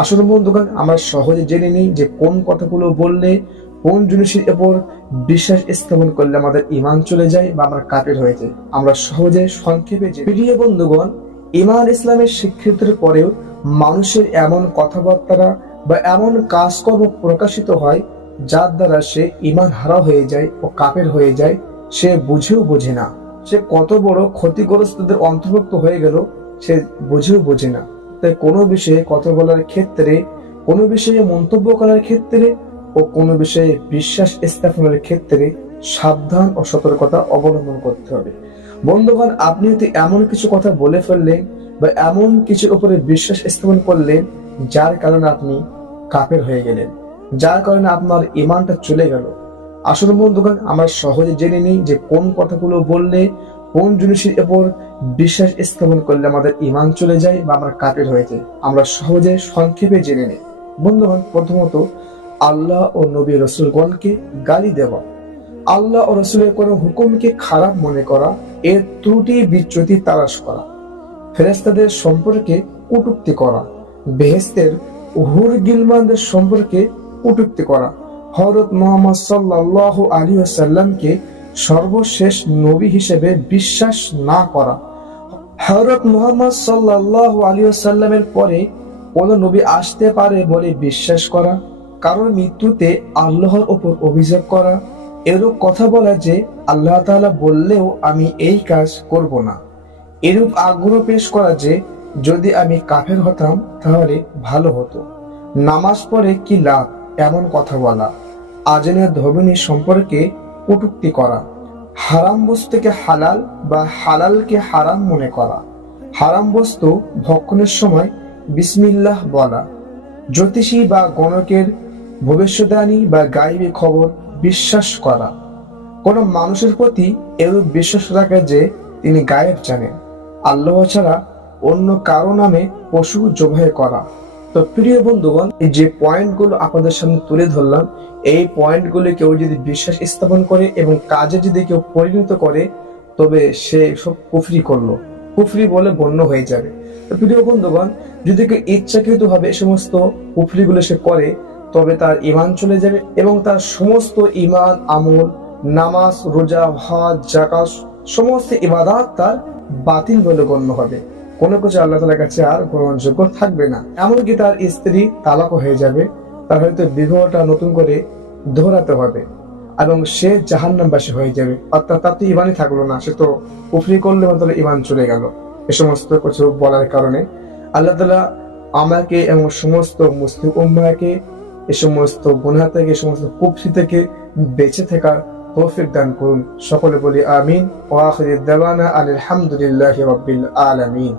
আসলে বন্ধুগণ, আমরা সহজে জেনে নিই যে কোন কথাগুলো বললে, কোন জিনিসের উপর বিশ্বাস স্থাপন করলে আমাদের ঈমান চলে যায় বা আমরা কাফের হয়ে যাই। আমরা সহজে সংক্ষেপে প্রিয় বন্ধুগণ, ঈমান ইসলামের স্বীকৃতির পরেও মানুষের এমন কথাবার্তা বা এমন কাজকর্ম প্রকাশিত হয় যার দ্বারা সে ঈমান হারা হয়ে যায় ও কাফের হয়ে যায়। সে বুঝেও বোঝে না সে কত বড় ক্ষতিগ্রস্তদের অন্তর্ভুক্ত হয়ে গেল, সে বুঝেও বোঝে না। তাই কোনো বিষয়ে কথা বলার ক্ষেত্রে, কোনো বিষয়ে মন্তব্য করার ক্ষেত্রে ও কোনো বিষয়ে বিশ্বাস স্থাপনের ক্ষেত্রে সাবধান ও সতর্কতা অবলম্বন করতে হবে। বন্ধুগণ, আপনি যদি এমন কিছু কথা বলে ফেললেন বা এমন কিছুর উপরে বিশ্বাস স্থাপন করলেন যার কারণে আপনি কাফের হয়ে গেলেন, যার কারণে আপনার ঈমানটা চলে গেল। আসলে বন্ধুগণ, আমরা সহজে জেনে নিই যে কোন কথাগুলো বললে, কোন জিনিসের উপর বিশ্বাস স্থাপন করলে আমাদের ঈমান চলে যায় বা আমরা কাফের হয়ে যাই। আমরা সহজে সংক্ষেপে জেনে নিই। বন্ধুগণ, প্রথমত আল্লাহ ও নবী রাসূলগণকে গালি দেওয়া, আল্লাহ ও রাসূলের কোনো হুকুমকে খারাপ মনে করা, এর ত্রুটি বিচ্যুতি তালাশ করা, ফেরেশতাদের সম্পর্কে কটূক্তি করা, বেহেশতের হুর গিলমানদের সম্পর্কে কটূক্তি করা, হযরত মুহাম্মদ সাল্লাল্লাহু আলাইহি ওয়াসাল্লামকে সর্বশেষ নবী হিসেবে বিশ্বাস না করা, হযরত মুহাম্মদ সাল্লাল্লাহু আলাইহি ওয়াসাল্লামের পরে কোন নবী আসতে পারে বলে বিশ্বাস করা, কারণ মৃত্যুতে আল্লাহর উপর অভিযোগ করা, এরূপ কথা বলা যে আল্লাহ তাআলা বললেও আমি এই কাজ করব না, এরূপ আগ্রহ পেশ করা যে যদি আমি কাফের হতাম তাহলে ভালো হতো, নামাজ পড়ে কি লাভ, এমন কথা বলা, আজানের ধর্মী সম্পর্কে কটূক্তি করা, হারাম বস্তুকে হালাল বা হালালকে হারাম মনে করা, হারাম বস্তু ভক্ষণের সময় বিসমিল্লাহ বলা, জ্যোতিষী বা গণকের ভবিষ্যদ্বাণী বা গায়েবী খবর বিশ্বাস করা, কোন মানুষের প্রতি এরূপ বিশ্বাস রাখা যে তিনি গায়েব জানেন, আল্লাহ ছাড়া অন্য কারো নামে পশু জবাই করা। তো প্রিয় বন্ধুগণ, এই যে পয়েন্টগুলো আপনাদের সামনে তুলে ধরলাম, এই পয়েন্টগুলো কেউ যদি বিশ্বাস স্থাপন করে এবং কাজে যদি কেউ পরিণত করে, তবে সে সব কুফরি করলো, কুফরি বলে গণ্য হয়ে যাবে। তো প্রিয় বন্ধুগণ, যদি কেউ ইচ্ছাকৃত ভাবে এই সমস্ত কুফরিগুলো সে করে, তবে তার ঈমান চলে যাবে এবং তার সমস্ত ঈমান, আমল, নামাজ, রোজা, হজ, যাকাত সমস্ত ইবাদত তার বাতিল বলে গণ্য হবে। কোনো কিছু আল্লাহ তাআলার কাছে আর গ্রহণযোগ্য থাকবে না। এমনকি তার স্ত্রী তালাকও হয়ে যাবে, তার হয়তো বিবাহটা নতুন করে দোহরাতে হবে এবং সে জাহান্নামবাসী হয়ে যাবে। অর্থাৎ তার তো ঈমানই থাকলো না, সে তো কুফরি করলে মাত্র ঈমান চলে গেল। এ সমস্ত কিছু বলার কারণে আল্লাহ তাআলা আমাকে এবং সমস্ত মুসলিম উম্মাহকে এ সমস্ত গুনাহ থেকে, এ সমস্ত কুফরি থেকে বেঁচে থাকার তৌফিক দান করুন। সকলে বলি আমিন। ওয়া আখিরু দাওয়ানা আলহামদুলিল্লাহি রাব্বিল আলামিন।